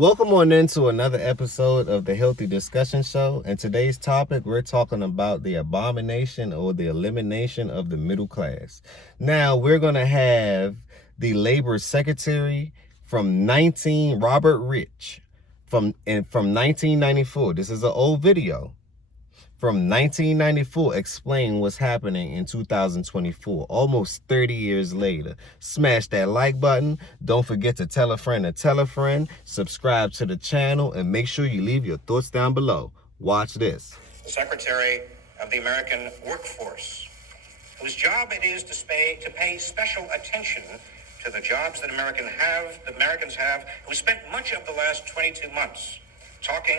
Welcome on into another episode of the Healthy Discussion Show. And today's topic, we're talking about the abomination or the elimination of the middle class. Now, we're going to have the Labor Secretary from Robert Rich from 1994. This is an old video. From 1994, explain what's happening in 2024, almost 30 years later. Smash that like button. Don't forget to tell a friend, subscribe to the channel, and make sure you leave your thoughts down below. Watch this. The Secretary of the American Workforce, whose job it is to pay special attention to the jobs that Americans have, who spent much of the last 22 months talking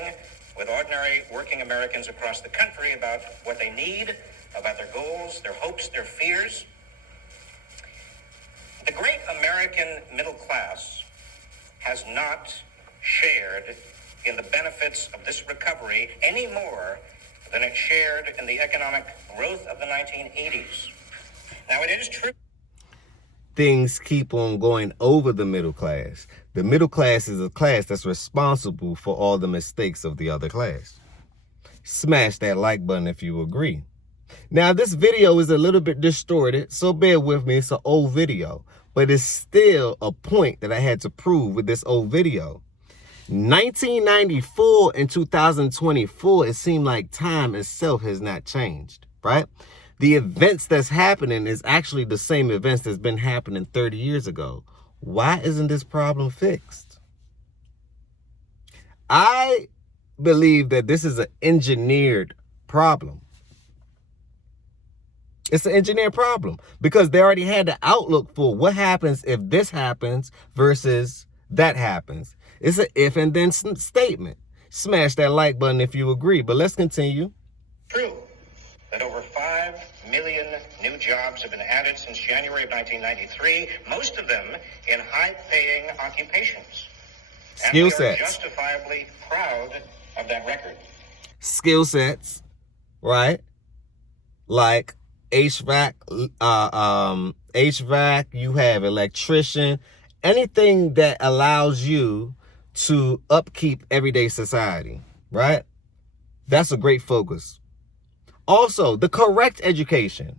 with ordinary working Americans across the country about what they need, about their goals, their hopes, their fears. The great American middle class has not shared in the benefits of this recovery any more than it shared in the economic growth of the 1980s. Now, it is true. Things keep on going over the middle class. The middle class is a class that's responsible for all the mistakes of the other class. Smash that like button if you agree. Now, this video is a little bit distorted, so bear with me. It's an old video, but it's still a point that I had to prove with this old video. 1994 and 2024, it seemed like time itself has not changed, right? The events that's happening is actually the same events that's been happening 30 years ago. Why isn't this problem fixed? I believe that this is an engineered problem. It's an engineered problem because they already had the outlook for what happens if this happens versus that happens. It's an if and then statement. Smash that like button if you agree, but let's continue. True that over 5 million new jobs have been added since January of 1993, most of them in high-paying occupations. And we are justifiably proud of that record. Skill sets, right? Like HVAC, you have electrician, anything that allows you to upkeep everyday society, right? That's a great focus. Also, the correct education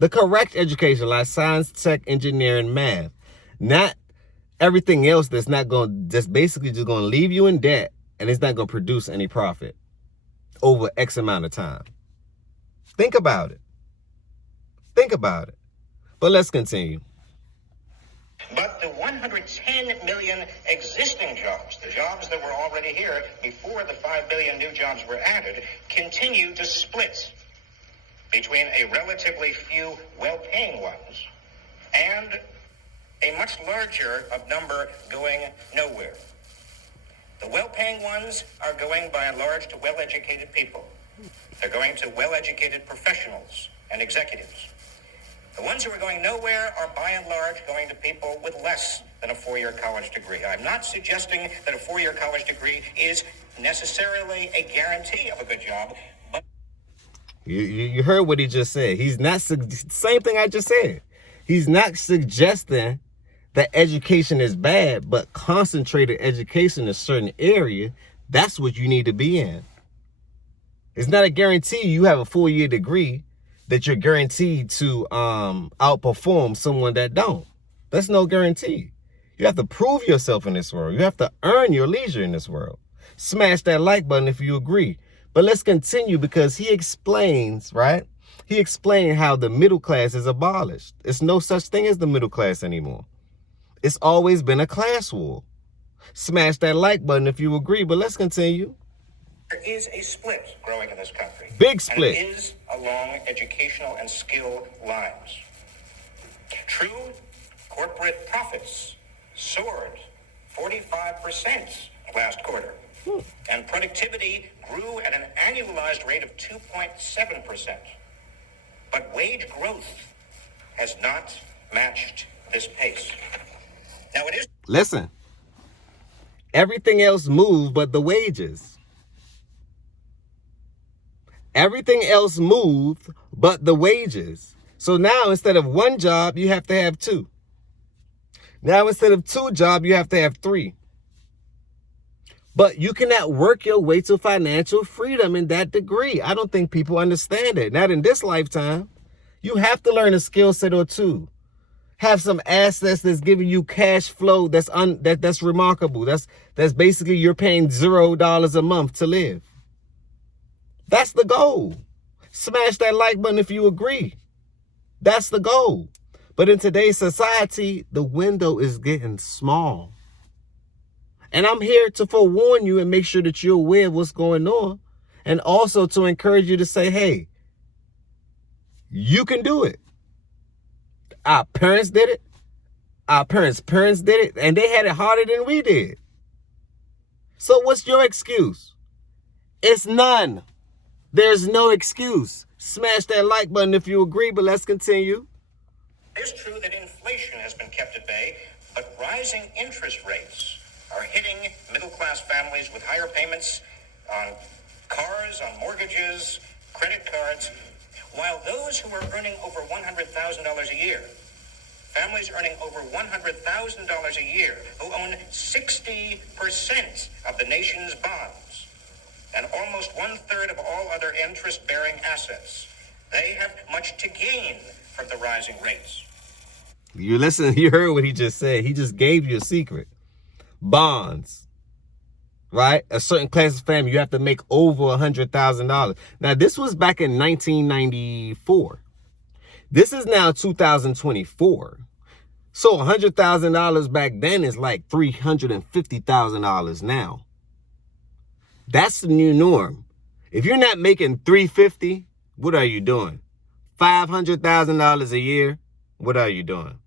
like science, tech, engineering, math, not everything else that's not going, just basically just going to leave you in debt and it's not going to produce any profit over X amount of time. Think about it. But let's continue. But the 110 million existing jobs, the jobs that were already here before the 5 billion new jobs were added, continue to split between a relatively few well-paying ones and a much larger number going nowhere. The well-paying ones are going by and large to well-educated people. They're going to well-educated professionals and executives. The ones who are going nowhere are by and large going to people with less than a 4-year college degree. I'm not suggesting that a 4-year college degree is necessarily a guarantee of a good job, but you heard what he just said. He's not same thing I just said. He's not suggesting that education is bad, but concentrated education in a certain area, that's what you need to be in. It's not a guarantee you have a 4-year degree that you're guaranteed to outperform someone that don't. That's no guarantee. You have to prove yourself in this world. You have to earn your leisure in this world. Smash that like button if you agree. But let's continue because he explains, right? He explained how the middle class is abolished. It's no such thing as the middle class anymore. It's always been a class war. Smash that like button if you agree, but let's continue. There is a split growing in this country. Big split. And it is along educational and skill lines. True, corporate profits soared 45% last quarter. And productivity grew at an annualized rate of 2.7%. But wage growth has not matched this pace. Now it is... Listen, everything else moved but the wages. Everything else moved but the wages. So now instead of one job, you have to have two. Now instead of two jobs, you have to have three. But you cannot work your way to financial freedom in that degree. I don't think people understand it. Not in this lifetime. You have to learn a skill set or two. Have some assets that's giving you cash flow that's remarkable. That's basically you're paying $0 a month to live. That's the goal. Smash that like button if you agree. That's the goal. But in today's society, the window is getting small. And I'm here to forewarn you and make sure that you're aware of what's going on. And also to encourage you to say, hey, you can do it. Our parents did it. Our parents' did it. And they had it harder than we did. So what's your excuse? It's none. There's no excuse. Smash that like button if you agree, but let's continue. It's true that inflation has been kept at bay, but rising interest rates are hitting middle-class families with higher payments on cars, on mortgages, credit cards, while those who are earning over $100,000 a year, families earning over $100,000 a year, who own 60% of the nation's bonds, and almost 1/3 of all other interest-bearing assets, they have much to gain from the rising rates. You listen, you heard what he just said. He just gave you a secret. Bonds, right? A certain class of family, you have to make over $100,000. Now, this was back in 1994. This is now 2024. So $100,000 back then is like $350,000 now. That's the new norm. If you're not making $350,000, what are you doing? $500,000 a year, what are you doing?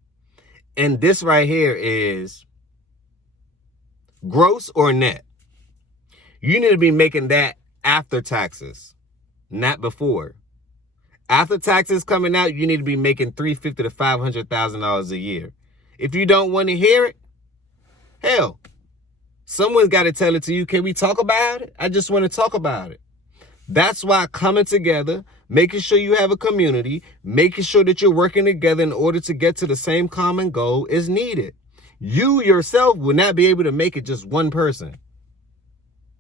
And this right here is gross or net. You need to be making that after taxes, not before. After taxes coming out, you need to be making $350,000 to $500,000 a year. If you don't want to hear it, hell, someone's got to tell it to you. Can we talk about it? I just want to talk about it. That's why coming together, making sure you have a community, making sure that you're working together in order to get to the same common goal is needed. You yourself will not be able to make it just one person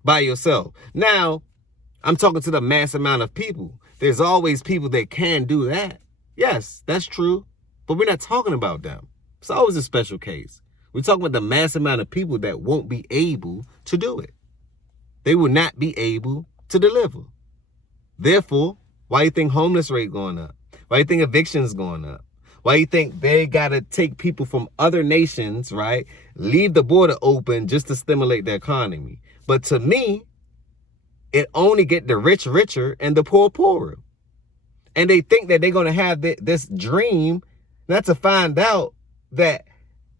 by yourself. Now, I'm talking to the mass amount of people. There's always people that can do that. Yes, that's true. But we're not talking about them. It's always a special case. We're talking about the mass amount of people that won't be able to do it. They will not be able to deliver. Therefore, why you think homeless rate going up? Why you think evictions going up? Why you think they got to take people from other nations, right? Leave the border open just to stimulate the economy. But to me, it only get the rich richer and the poor poorer. And they think that they're going to have this dream, not to find out that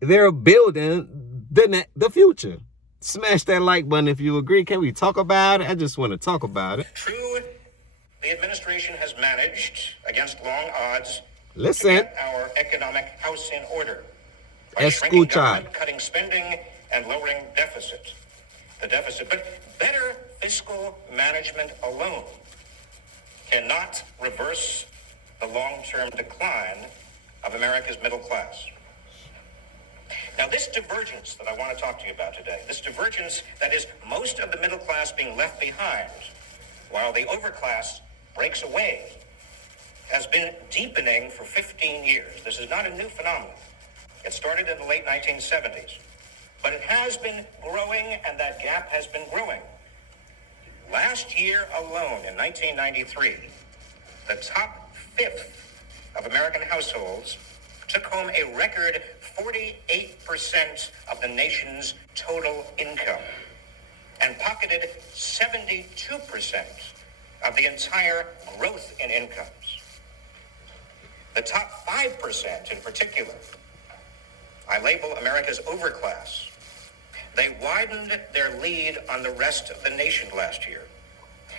they're building the future. Smash that like button if you agree. Can we talk about it? I just want to talk about it. True, the administration has managed, against long odds, Listen. to get our economic house in order by shrinking government, cutting spending, and lowering the deficit. But better fiscal management alone cannot reverse the long-term decline of America's middle class. Now, this divergence that I want to talk to you about today, this divergence that is most of the middle class being left behind while the overclass breaks away, has been deepening for 15 years. This is not a new phenomenon. It started in the late 1970s, but it has been growing, and that gap has been growing. Last year alone, in 1993, the top fifth of American households took home a record 48% of the nation's total income and pocketed 72% of the entire growth in incomes. The top 5% in particular, I label America's overclass. They widened their lead on the rest of the nation last year,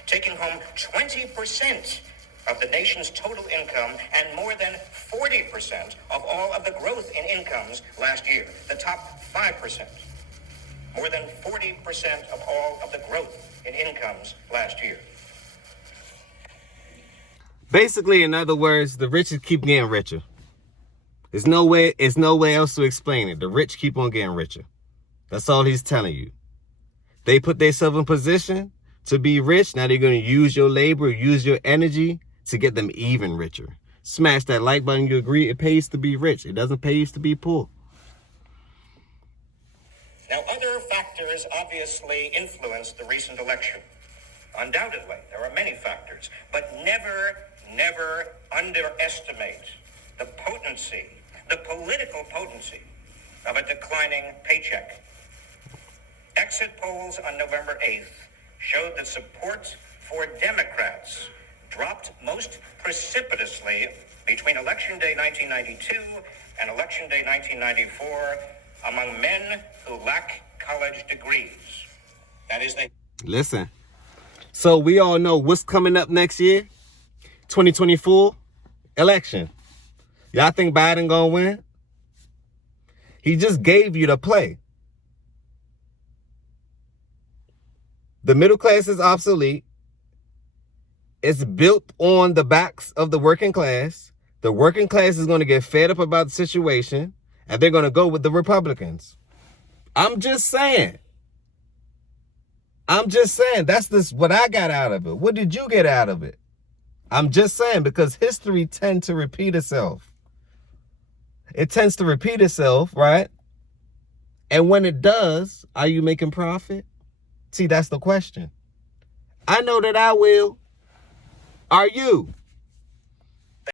taking home 20% of the nation's total income and more than 40% of all of the growth in incomes last year. The top 5%, more than 40% of all of the growth in incomes last year. Basically, in other words, the rich keep getting richer. There's no way else to explain it. The rich keep on getting richer. That's all he's telling you. They put themselves in position to be rich. Now they're going to use your labor, use your energy to get them even richer. Smash that like button. You agree? It pays to be rich. It doesn't pay to be poor. Now, other factors obviously influenced the recent election. Undoubtedly, there are many factors, but never underestimate the potency, the political potency of a declining paycheck. Exit polls on November 8th showed that support for Democrats dropped most precipitously between Election Day 1992 and Election Day 1994 among men who lack college degrees. That is, they... Listen. So we all know what's coming up next year. 2024 election. Y'all think Biden gonna win? He just gave you the play. The middle class is obsolete. It's built on the backs of the working class. The working class is going to get fed up about the situation, and they're going to go with the Republicans. I'm just saying. That's what I got out of it. What did you get out of it? I'm just saying, because history tends to repeat itself. It tends to repeat itself, right? And when it does, are you making profit? See, that's the question. I know that I will. Are you?